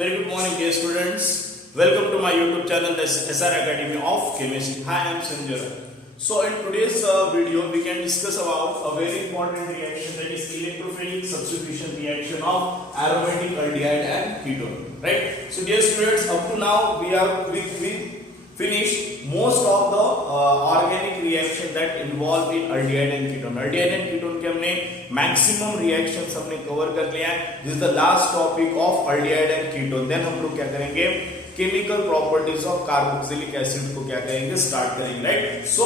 Very good morning, dear students. Welcome to my YouTube channel, the SR Academy of Chemistry. Hi, I am Sanjay. So, in today's video, we can discuss about a very important reaction, that is electrophilic substitution reaction of aromatic aldehyde and ketone. Right? So, dear students, up to now we finished most of the organic reaction that involve in aldehyde and ketone. Aldehyde and ketone के हमने maximum reactions हमने cover कर लिया है. This is the last topic of aldehyde and ketone. Then हम लोग क्या करेंगे, chemical properties of carboxylic acid को क्या करेंगे, स्टार्ट करेंगे. राइट. सो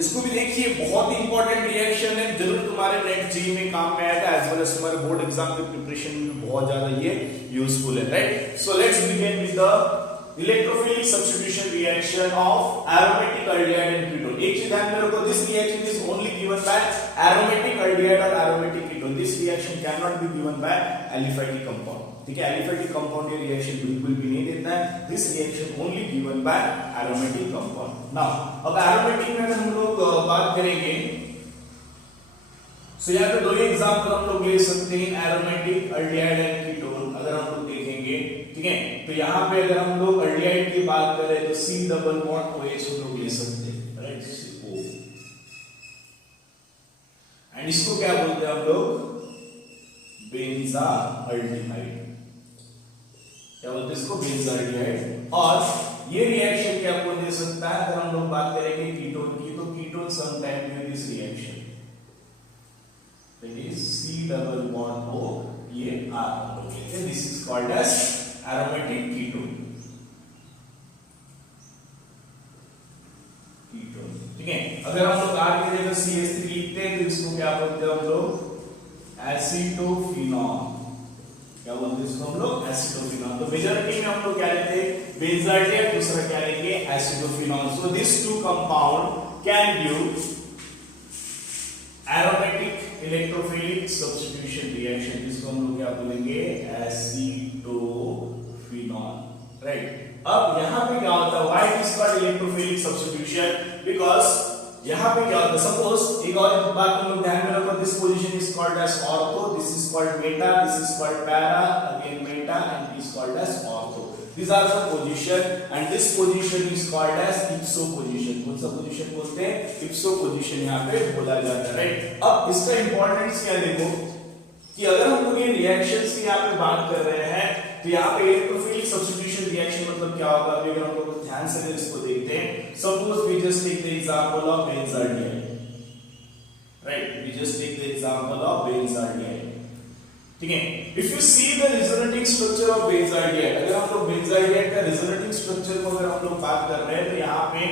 इसको भी देखिए, बहुत ही इंपॉर्टेंट रिएक्शन है, जरूर तुम्हारे नेट जी में काम में आएगा, एज वेल एज तुम्हारे बोर्ड एग्जाम के प्रिपरेशन में बहुत ज्यादा ये यूजफुल है. Right. So let's begin with the electrophilic substitution reaction of aromatic aldehyde and ketone. एक चीज ध्यान में रखो, this reaction is only given by aromatic aldehyde or aromatic ketone. This reaction cannot be given by aliphatic compound. ठीक है, aliphatic compound ये reaction बिल्कुल भी नहीं देता है. This reaction only given by aromatic compound. Now, अब aromatic में हम लोग बात करेंगे. So यहाँ पे दो ही एग्जाम्पल हम लोग ले सकते हैं, aromatic aldehyde and ketone. अगर हम लोग देखेंगे, ठीक है, तो यहाँ पे अगर हम लोग aldehyde की बात करें तो C डबल बॉन्ड OH हम लोग ले सकते हैं. Right, CO. एंड इसको क्या बोलते हैं हम लोग, बेंजाल्डिहाइड. क्या बोलते हैं इसको, बेंजाल्डिहाइड. और ये रिएक्शन क्या आपको दे सकता है, अगर हम लोग बात करेंगे कीटोन की, तो ketone sometime give this reaction, that is C double bond O, ये R हम लोग लेते हैं. This is called as aromatic ketone. ठीक है, अगर हम लोग R की जगह CH3 लिखते हैं तो इसको क्या बोलते हैं हम लोग, एसिटोफिनॉल. क्या बोलते हैं इसको हम लोग, एसिटोफिनॉल. तो मेजॉरिटी में हम लोग क्या लेते हैं, बेंजाल्डिहाइड, दूसरा क्या लेंगे, acetophenol. So this two compound can give aromatic electrophilic substitution reaction, जिसको हम लोग क्या बोलेंगे, एसिटोफिनॉल. राइट. अब यहां पे क्या होता है, why it is called electrophilic substitution, because यहां पे क्या होता है, सपोज एक और बात हम लोग ध्यान में रखो, this position is called as ortho, this is called meta, this is called para, again meta, and it is called as ortho. These are the position and this position is called as ipso position. कौन सा position बोलते हैं, ipso position यहाँ पे बोला जाता है. Right. अब इसका इंपॉर्टेंस क्या देखो, कि अगर हम लोग ये रिएक्शंस की यहाँ पे बात कर रहे हैं, तो यहाँ पे इलेक्ट्रोफिलिक सब्स्टिट्यूशन रिएक्शन मतलब क्या होगा, अगर हम लोग ध्यान से इसको देखते हैं. Suppose we just take the example of benzaldehyde. Right, we just take the example of benzaldehyde. ठीक है, if you see the resonating structure of benzaldehyde, अगर हम लोग बेंजाल्डिहाइड का रिजोनेटिंग स्ट्रक्चर को अगर हम लोग बात कर रहे हैं, तो यहाँ पे,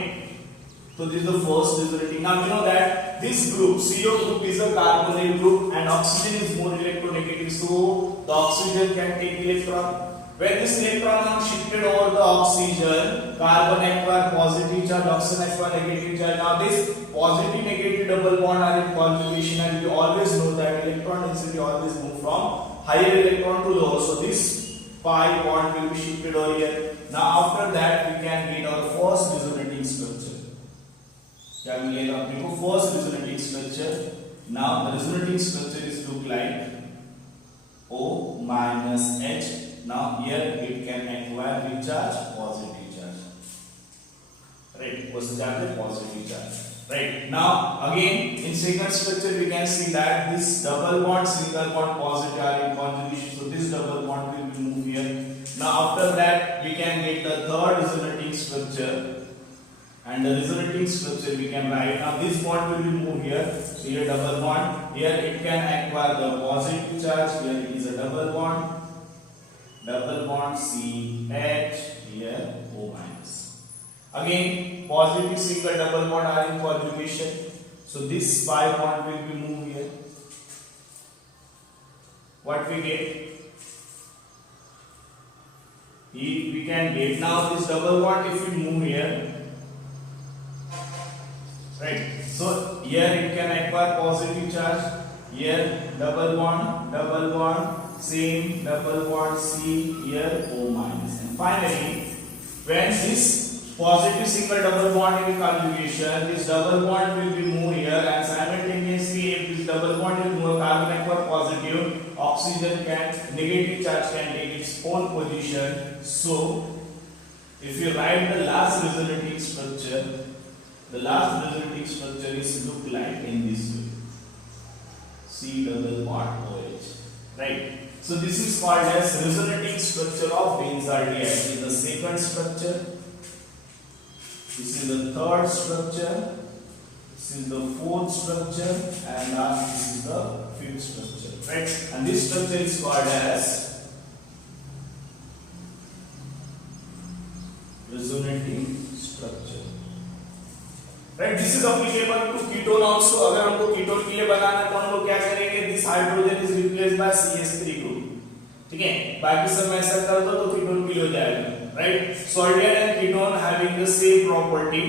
तो this is the first resonating. Now you know that this group, CO group, is a carbonyl group and oxygen is more electronegative, so the oxygen can take electron. When this electron are shifted over the oxygen, carbon acquire positive charge, oxygen acquire negative charge. Now this positive negative double bond are in conjugation, and we always know that electron density always move from higher electron to lower, so this pi bond will be shifted over here. Now after that we can get our first resonating structure. क्या मिलेगा अपने को, first resonating structure. Now the resonating structure is look like O minus H. Now here it can acquire which charge, positive charge. Right, what's the charge, positive charge. Right. Now again in second structure we can see that this double bond, single bond, positive are in conjugation, so this double bond will be moved here. Now after that we can get the third resonating structure. And the resonating structure we can write. Now this bond will be moved here. So here double bond. Here it can acquire the positive charge. Here it is a double bond. Double bond CH. Here O minus. Again positive single double bond are in conjugation. So this pi bond will be moved here. What we get? We can get now this double bond if we move here. Right, so here it can acquire positive charge, here double bond, same double bond C, here O minus, and finally when this positive single double bond in conjugation, this double bond will be moved here, and simultaneously if this double bond will move, carbon acquire positive, oxygen can, negative charge can take its own position. So if you write the last resonating structure, the last resonating structure is look like in this way, C double bond OH, right? So this is called as resonating structure of benzaldehyde. This is the second structure, this is the third structure, this is the fourth structure, and last this is the fifth structure, right? And this structure is called as resonating structure, right? This is applicable to ketone also. अगर हमको ketone के लिए बनाना है तो हम लोग क्या करेंगे, this hydrogen is replaced by CH3 group, ठीक है? बाकी सब में ऐसा कर दो तो कीटोन के लिए हो जाएगा, right? So aldehyde and ketone having the same property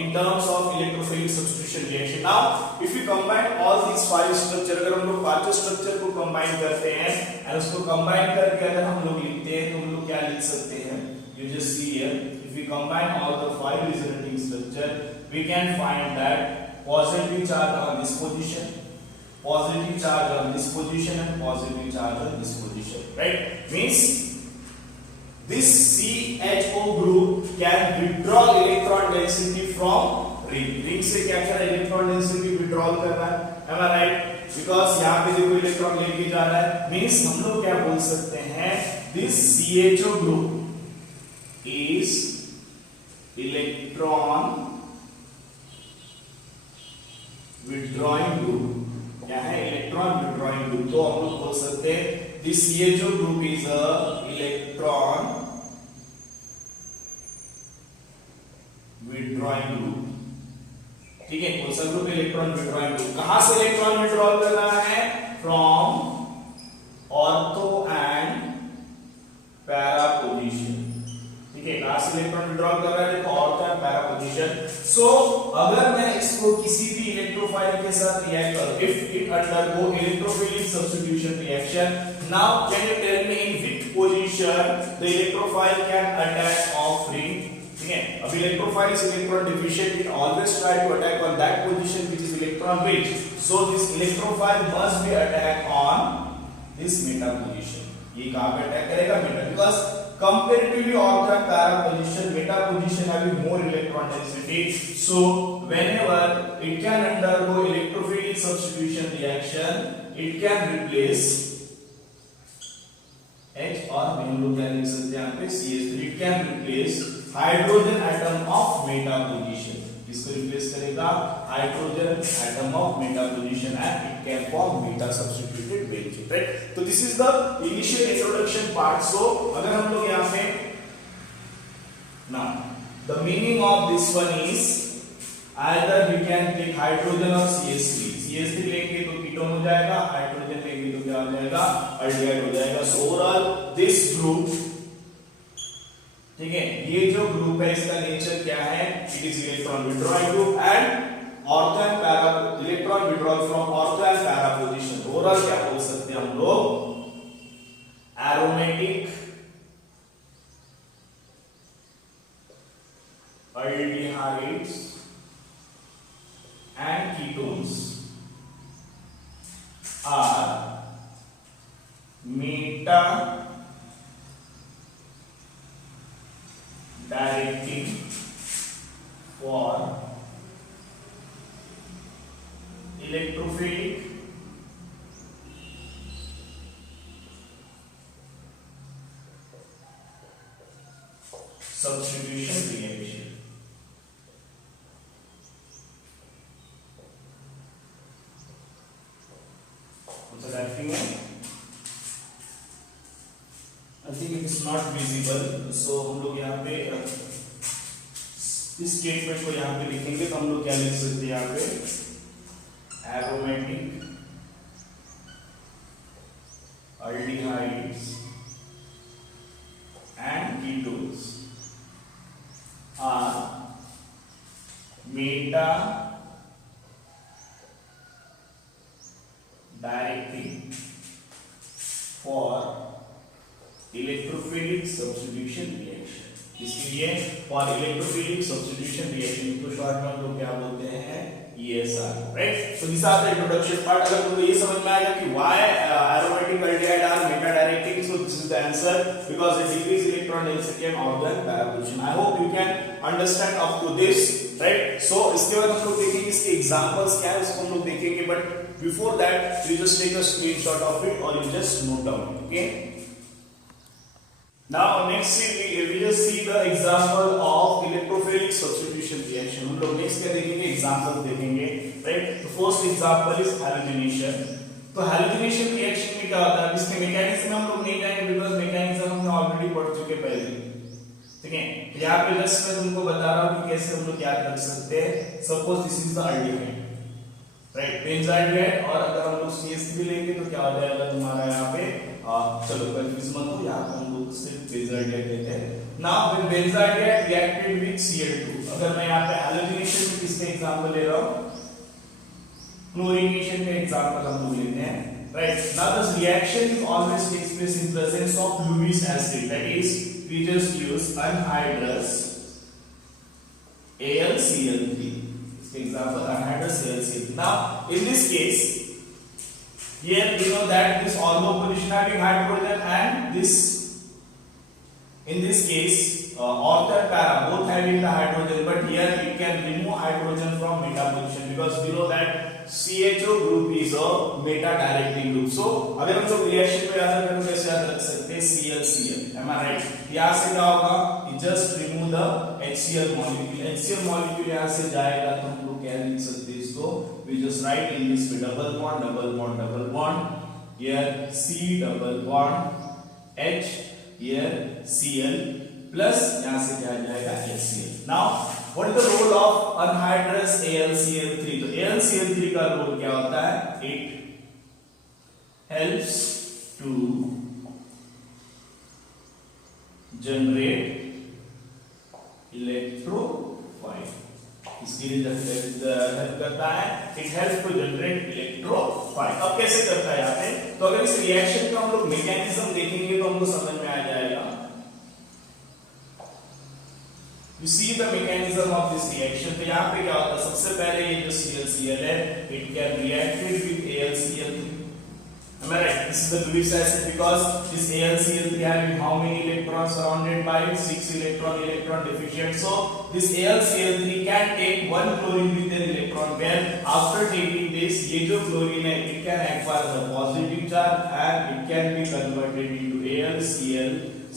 in terms of electrophilic substitution reaction. Now if you combine all these five structure, अगर हम लोग पांचों स्ट्रक्चर को कंबाइन करते हैं और उसको कंबाइन करके अगर हम लोग लिखते हैं तो हम लोग क्या लिख सकते हैं, you just see here, if we combine all the five resonating structure, we can find that positive charge on this position, positive charge on this position, and positive charge on this position, right? Means this CHO group can withdraw electron density from ring. Ring से क्या कर रहा है, electron density withdrawal कर रहा है, am I right? Because यहाँ पे देखो इलेक्ट्रॉन लेके जा रहा है, means हम लोग क्या बोल सकते हैं, this CHO group is electron withdrawing group. क्या है, इलेक्ट्रॉन विड्रॉइंग ग्रुप. तो हम लोग बोल सकते हैं this CHO group is a electron withdrawing group, ठीक है? कौन सा ग्रुप, इलेक्ट्रॉन विड्रॉइंग ग्रुप. कहां से इलेक्ट्रॉन विड्रॉल करना है, from ortho and para position, ठीक है? कहां से इलेक्ट्रॉन विड्रॉल कर रहा है, देखो ऑर्थो एंड पैरा पोजीशन. सो अगर मैं इसको किसी भी इलेक्ट्रोफाइल के साथ रिएक्ट करूं, if it undergo electrophilic substitution reaction, now can you tell me in which position the electrophile can attack of ring, ठीक है? अब electrophile is electron deficient, it always try to attack on that position which is electron rich. So this electrophile must be attack on this meta position. ये कहां पे attack करेगा, meta, because comparatively ortho and para position, meta position having more electron density, so whenever it can undergo electrophilic substitution reaction, it can replace H, और हम लोग क्या लिख सकते हैं यहाँ पे CH3, it can replace hydrogen atom of meta position. इसको रिप्लेस करेगा hydrogen atom of meta position and it can form meta substituted benzene, right? तो this is the initial introduction part. So अगर हम लोग यहां पे now the meaning of this one is either we can take hydrogen और CH3 लेंगे तो ketone हो जाएगा, हाइड्रोजन लेंगे तो क्या हो जाएगा, अल्डिहाइड हो जाएगा. सो ओवरऑल दिस ग्रुप, ठीक है, ये जो ग्रुप है इसका नेचर क्या है, it is electron withdrawing group and ortho and para, electron withdrawal from ortho and para position. Overall क्या बोल सकते हैं हम लोग, aromatic aldehydes and ketones are meta directing for electrophilic substitution reaction. What's that thing? I think it is not visible, so हम लोग यहाँ पे इस स्टेटमेंट को यहाँ पे लिखेंगे तो हम लोग क्या लिख सकते हैं यहाँ पे, aromatic aldehydes and ketones are meta directing for electrophilic substitution reaction. इसके लिए for electrophilic substitution reaction को शॉर्ट में हम लोग क्या बोलते हैं, ESR, right? So this is the introduction part. अगर तुमको ये समझ में आएगा कि why aromatic aldehyde are meta directing, so So this is the answer because it decrease electron density and organ para pollution. I hope you can understand up to this, right? So इसके बाद हम लोग देखेंगे इसके examples क्या है उसको हम लोग देखेंगे, but before that you just take a screenshot of it or you just note down, okay? Now next we just see the example of electrophilic substitution reaction. हम लोग next क्या देखेंगे, एग्जांपल देखेंगे, right? तो first example is halogenation. तो halogenation reaction में क्या होता है, इसके मैकेनिज्म हम लोग नहीं जाएंगे बिकॉज़ मैकेनिज्म हमने ऑलरेडी पढ़ चुके पहले, ठीक है? यहाँ पे जस्ट मैं तुमको बता रहा हूँ कि कैसे हम लोग याद रख सकते हैं. Suppose this is the aldehyde, right, benzide, और अगर हम लोग CH3 लेंगे तो क्या हो जाएगा तुम्हारा यहाँ पे, चलो कंफ्यूज मत हो, यहाँ पे हम लोग सिर्फ बेंजाइड लेते हैं. Now when benzide reacted with Cl2, अगर मैं यहाँ पे हैलोजिनेशन में किसके एग्जांपल ले रहा हूँ, क्लोरीनेशन के एग्जांपल हम लोग लेते हैं, right? Now this reaction is always takes place in presence of Lewis acid, that is we just use anhydrous AlCl3. This example anhydrous AlCl3. Now in this case here we know that this ortho position having hydrogen and this in this case ortho and para both having the hydrogen, but here it can remove hydrogen from meta position because we know that CHO group is a meta directing group. So अगर हम लोग reaction को याद रखें तो कैसे याद रख सकते हैं, ClCl, am I right? यहाँ से क्या होगा, you just remove the HCl molecule. HCl molecule यहाँ से जाएगा तो हम लोग क्या लिख सकते हैं इसको, we just write in this way double bond double bond double bond, here C double bond H, here Cl plus यहाँ से क्या जाएगा HCl. Now what is the role of anhydrous AlCl3? तो AlCl3 का रोल क्या होता है, it helps to generate electrophile. इसके लिए हेल्प करता है, it helps to generate electrophile. अब कैसे करता है यहाँ पे, तो अगर इस रिएक्शन का हम लोग मैकेनिज्म देखेंगे तो हमको समझ में आ जाएगा. You see the mechanism of this reaction. तो यहाँ पे क्या होता है, सबसे पहले ये जो ClCl है, it can react with AlCl3. Am I right? This is the Lewis acid because this AlCl3 having how many electrons surrounded by 6 electron deficient. So this AlCl3 can take one chlorine with an electron pair. After taking this, ये जो chlorine है, it can acquire the positive charge and it can be converted into AlCl,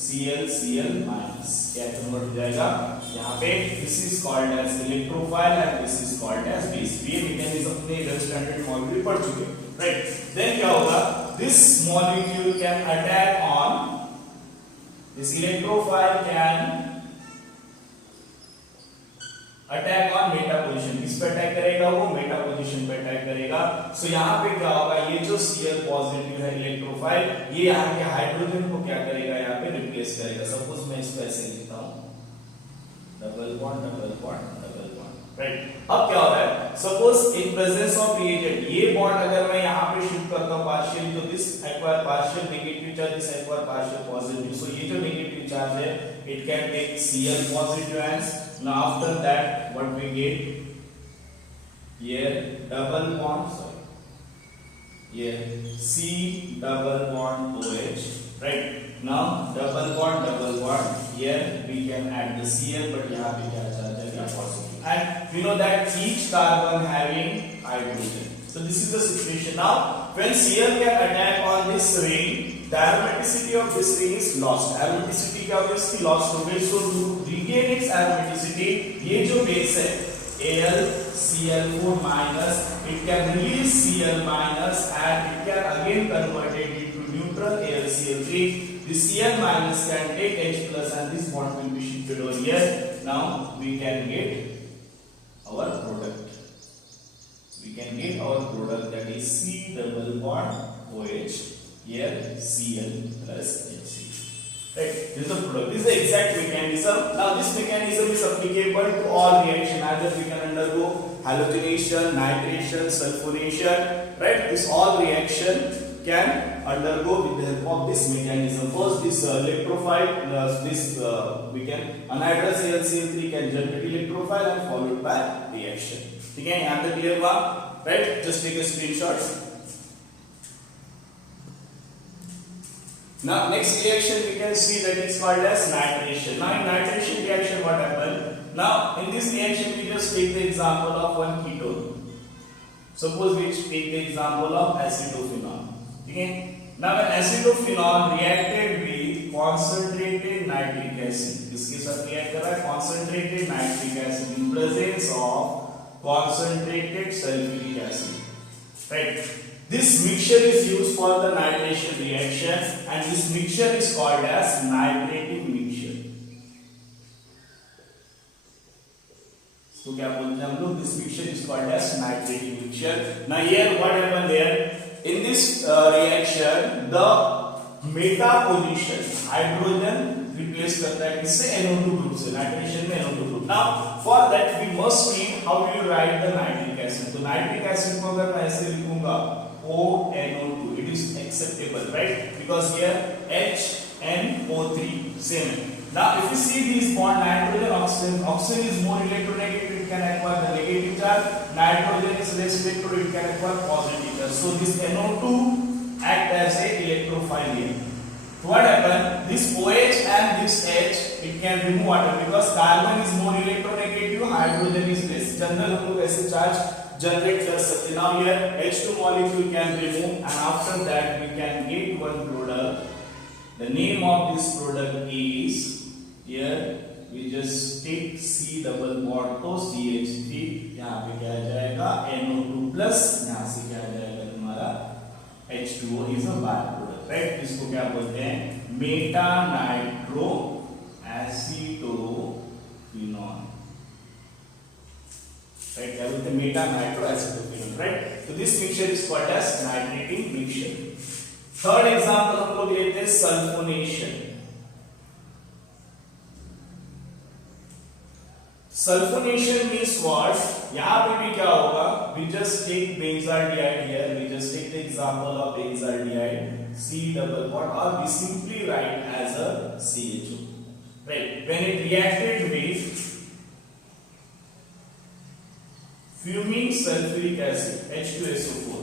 Cl minus. क्या convert हो जाएगा यहाँ पे, this is called as electrophile and this is called as base. ये mechanism अपने स्टैंडर्ड मॉलिक्यूल पढ़ चुके हैं, राइट? देन क्या होगा, this molecule can attack on this electrophile can attack on Meta position. किस पे अटैक करेगा, वो मेटा पोजीशन पे अटैक करेगा. सो यहाँ पे क्या होगा, ये जो Cl पॉजिटिव है इलेक्ट्रोफाइल, ये यहाँ के हाइड्रोजन को क्या करेगा, यहाँ पे रिप्लेस करेगा. सपोज मैं इसको ऐसे लिखता हूँ, double bond double bond double bond, right? अब क्या हो रहा है, suppose in presence of reagent ये बॉन्ड अगर मैं यहाँ पे शिफ्ट करता हूँ पार्शियली, तो this acquire partial negative charge, this acquire partial positive. So ये जो नेगेटिव चार्ज है, it can take Cl positive ions. Now after that what we get, here double bond, sorry, here C double bond OH, right? Now double bond, here we can add the Cl, but यहाँ पे क्या charge है, positive, and we know that each carbon having hydrogen. So this is the situation. Now when Cl can attack on this ring, the aromaticity of this ring is lost. Aromaticity क्या होगी, इसकी lost हो गई. So to regain its aromaticity, ये जो base है AlCl4 minus, it can release Cl minus and it can again convert it into neutral AlCl3. This Cl minus can take H plus and this bond will be shifted over here. Now we can get our product. We can get our product, that is C double bond OH. Here Cl plus Hc. Right? This is the product. This is the exact mechanism. Now this mechanism is applicable to all reaction. Either we can undergo halogenation, nitration, sulfonation. Right? This all reaction can undergo with the help of this mechanism. First, this electrophile, we can anhydrous AlCl3 can generate electrophile and followed by reaction. ठीक है, यहाँ तक clear हुआ? Right? Just take a screenshot. Now next reaction we can see that is called as nitration. Now in nitration reaction what happened? Now in this reaction we just take the example of one ketone. Suppose we take the example of acetophenol. Okay? Now when acetophenol reacted with concentrated nitric acid, इसके साथ react कर रहा है concentrated nitric acid in presence of concentrated sulfuric acid. Right? This mixture is used for the nitration reaction and this mixture is called as nitrating mixture. So क्या बोलते हैं हम लोग? This mixture is called as nitrating mixture. Now here what happened there? In this reaction, the meta position hydrogen replace करता है किससे? NO2 group से. Nitration में NO2 group. Now for that we must need how do you write the nitric acid? तो nitric acid को अगर मैं ऐसे लिखूंगा ONO2, it is acceptable, right? Because here HNO3 same. Now if you see these bond nitrogen oxygen, oxygen is more electronegative, it can acquire the negative charge. Nitrogen is less electro, it can acquire positive charge. So this NO2 act as a electrophile here. So what happen? This OH and this H, it can remove water because carbon is more electronegative, hydrogen is less. General हम लोग ऐसे charge generate कर सकते. Now here H2 molecule can remove and after that we can get one product. The name of this product is, here we just take C double bond तो CH3, यहाँ पे क्या आ जाएगा NO2 plus, यहाँ से क्या आ जाएगा तुम्हारा H2O is a byproduct, right? इसको क्या बोलते हैं? Meta nitro acetophenol, right? क्या बोलते हैं? Meta nitro acetophenol, right? So this mixture is called as nitrating mixture. Third example हम लोग लेते हैं सल्फोनेशन. Sulphonation means what? यहां पे भी क्या होगा? We just take benzaldehyde here. We just take the example of benzaldehyde, C double bond, or we simply write as a CHO. Right? When it reacted with fuming sulfuric acid, H2SO4.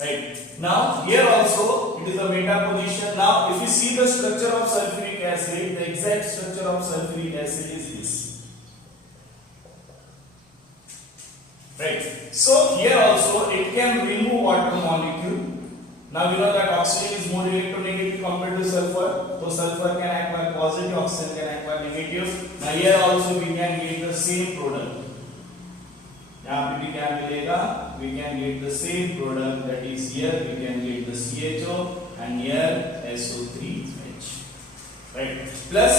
Right? Now here also it is a meta position. Now if you see the structure of sulfuric acid, the exact structure of sulfuric acid is this. Right? So here also it can remove water molecule. Now we know that oxygen is more electronegative compared to sulfur. So sulfur can acquire positive, oxygen can acquire negative. Now here also we can get the same product. यहाँ पे भी क्या मिलेगा? We can get the same product, that is here we can get the CHO and here SO3H, right? Plus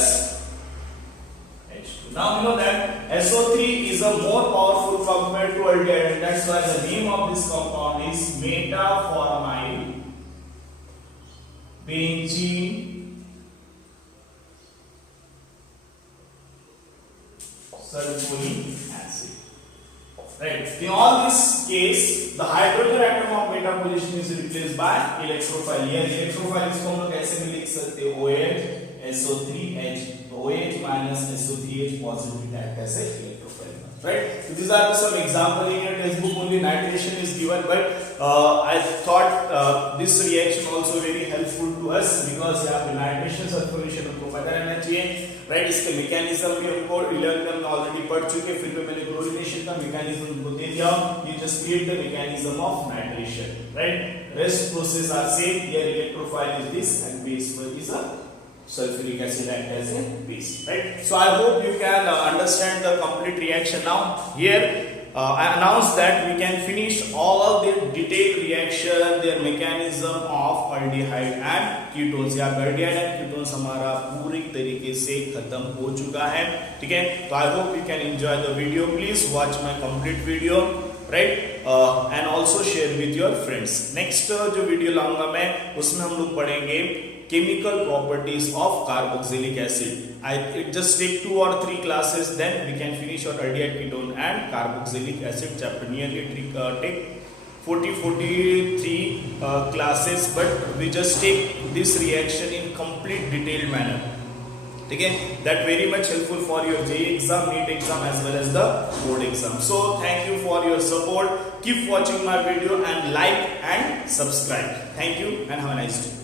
H2. Now we know that SO3 is a more powerful compared to aldehyde, and that's why the name of this compound is metaformyl benzene sulfonic acid. Right. In all this case, the hydrogen atom of meta position is replaced by electrophile. Here electrophile इसको हम लोग ऐसे भी लिख सकते हैं OH SO3H. OH minus SO3H positive act as a electrophile. Right. So these are some example in your textbook. Only nitration is given, but I thought this reaction also very helpful to us because यहाँ पे nitration sulfonation हमको पता रहना चाहिए. Right? इसके mechanism भी हमको 11th में ऑलरेडी पढ़ चुके, फिर भी मैंने क्लोरीनेशन का मैकेनिज्म हमको दे दिया. You just create the mechanism of nitration. Right? Rest process are same. Here electrophile is this and base is a sulfuric acid act as a base, right? So I hope you can understand the complete reaction. Now here I announced that we can finish all the detailed reaction, their mechanism of aldehyde and ketones. या aldehyde and ketones हमारा पूरी तरीके से खत्म हो चुका है. ठीक है? तो I hope you can enjoy the video. Please watch my complete video, right? And also share with your friends. Next जो वीडियो लाऊंगा मैं उसमें हम लोग पढ़ेंगे chemical properties of carboxylic acid. I just take 2 or 3 classes, then we can finish our aldehyde ketone and carboxylic acid chapter. Nearly take 43 classes, but we just take this reaction in complete detailed manner. Okay, that very much helpful for your JEE exam, NEET exam as well as the board exam. So thank you for your support. Keep watching my video and like and subscribe. Thank you and have a nice day.